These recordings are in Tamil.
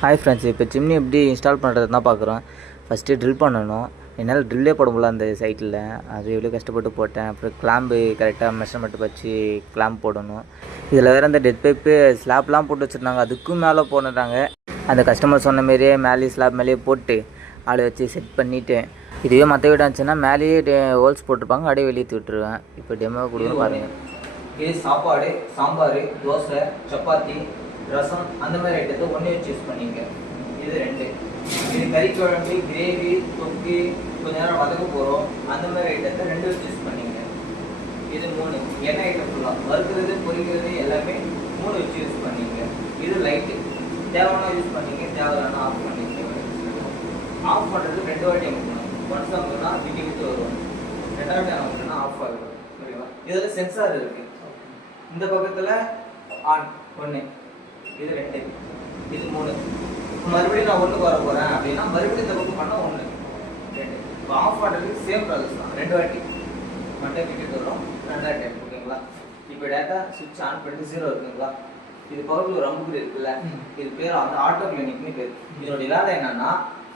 ஹாய் ஃப்ரெண்ட்ஸ், இப்போ சிம்னி எப்படி இன்ஸ்டால் பண்ணுறது தான் பார்க்குறோம். ஃபஸ்ட்டு ட்ரில் பண்ணணும். என்னால் ட்ரில்லே போட முடியல அந்த சைட்டில். அது எவ்வளோ கஷ்டப்பட்டு போட்டேன். அப்புறம் கிளாம்பு கரெக்டாக மெஷர்மெண்ட் வச்சு கிளாம்ப் போடணும். இதில் வேறு அந்த டெட் பைப்பு ஸ்லாப்லாம் போட்டு வச்சுருந்தாங்க. அதுக்கும் மேலே போட்டுட்டாங்க. அந்த கஸ்டமர் சொன்ன மாரியே மேலேயே ஸ்லாப் மேலேயே போட்டு ஆளை வச்சு செட் பண்ணிவிட்டேன். இதுவே மற்ற வீடு இருந்துச்சுன்னா மேலேயே ஹோல்ஸ் போட்டிருப்பாங்க, அப்படியே வெளியே விட்டுருவேன். இப்போ டெமோ கொடுக்கணும் பாருங்கள். இது சாப்பாடு, சாம்பார், தோசை, சப்பாத்தி, ரசம் அந்த மாதிரி ஐட்டத்தை ஒன்றே வச்சு யூஸ் பண்ணிங்க. இது 2. இது கறி குழம்பு, கிரேவி, தொக்கு, கொஞ்ச நேரம் வதக்க போகிறோம் அந்த மாதிரி ஐட்டத்தை 2 வச்சு யூஸ் பண்ணிங்க. இது 3. எண்ணெய் ஐட்டம் ஃபுல்லாக வறுக்கிறது, பொரிக்கிறது எல்லாமே 3 வச்சு யூஸ் பண்ணிங்க. இது லைட்டு, தேவையான யூஸ் பண்ணிங்க, தேவையான ஆஃப் பண்ணிங்க. ஆஃப் பண்ணுறது 2 வாட்டி அமைக்கணும். ஒன்ஸ் அமைக்கணும்னா விட்டு விட்டு வரும், 2வது அமைக்கணும்னா ஆஃப் ஆகிடும். ஓகேவா? இதில் சென்சார் இருக்குது. இந்த பக்கத்தில் ஆன் 1, இது 2, இது 3. இப்போ மறுபடியும் நான் 1 வர போகிறேன் அப்படின்னா மறுபடியும் இந்த பக்கம் பண்ணால் 1, 2. இப்போ ஆஃப் பண்ணுறதுக்கு சேம் ப்ராசஸ் தான். 2 வாட்டி மட்டும் விட்டுட்டு வரும், 2வது டைம். ஓகேங்களா? இப்போ டேட்டா சுவிட்ச் ஆன் பண்ணிட்டு 0 இருக்குங்களா? இது பக்கத்தில் ஒரு அம்புக்குறி இருக்குல்ல, இது பேர் அந்த ஆட்டோ கிளினிக்னு பேர். இதனுடைய வேலை என்னன்னா,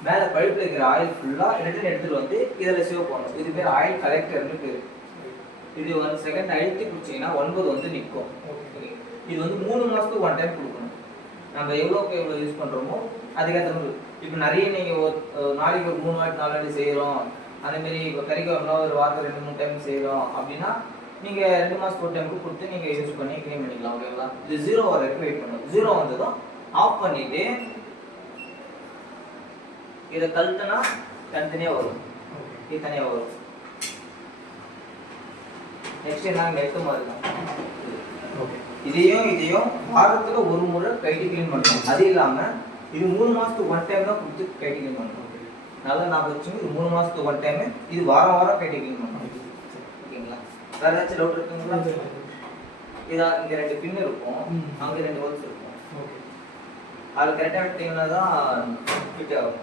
மேலே பழுப்பில் இருக்கிற ஆயில் ஃபுல்லாக எடுத்துகிட்டு வந்து இதில் சேவ் பண்ணணும். இது பேர் ஆயில் கலெக்டர்னு பேர். இது 1 செகண்ட் அழுத்தி பிடிச்சிங்கன்னா 9 வந்து நிற்கும். இது வந்து 3 மாதத்துக்கு 1 டைம் கொடுக்கணும். நம்ம எவ்வளோக்கு எவ்வளோ யூஸ் பண்ணுறோமோ அதுக்கேற்ற மாதிரி. இப்போ நிறைய நீங்கள் ஒரு நாளைக்கு ஒரு 3 வாட்டி 4 வாட்டி செய்கிறோம், அதேமாரி இப்போ கறி குழம்புனா ஒரு வாரத்தில் 2-3 டைம் செய்கிறோம் அப்படின்னா நீங்கள் 2 மாதத்துக்கு ஒரு டைமுக்கு கொடுத்து நீங்கள் யூஸ் பண்ணி க்ளீன் பண்ணிக்கலாம். ஓகேங்களா? இது 0 வர வரைக்கும் வெயிட் பண்ணணும். 0 வந்ததும் ஆஃப் பண்ணிவிட்டு இதை கழுத்துனா தனித்தனியாக வரும், இது தனியாக வரும். நெக்ஸ்ட் என்ன, நெட்டு மாதிரி தான். இதையும் வாரத்தில் ஒரு முறை கைட்டு க்ளீன் பண்ணணும். அது இல்லாமல் இது 3 மாதத்துக்கு 1 டைம் தான் கொடுத்து கைட்டு க்ளீன் பண்ணணும். நல்லா நான் வச்சுங்க, இது 3 மாதத்துக்கு 1 டைமு, இது வாரம் கைட்டு க்ளீன் பண்ணணும். ஓகேங்களா? வேறு ஏதாச்சும் டவுட் இருக்குங்களா? இதான் இங்கே 2 பின் இருக்கும், அங்கே 2 ஹோல்ஸ் இருக்கும். அது கரெக்டாக விட்டிங்கன்னா தான் ஃபிட் ஆகும்.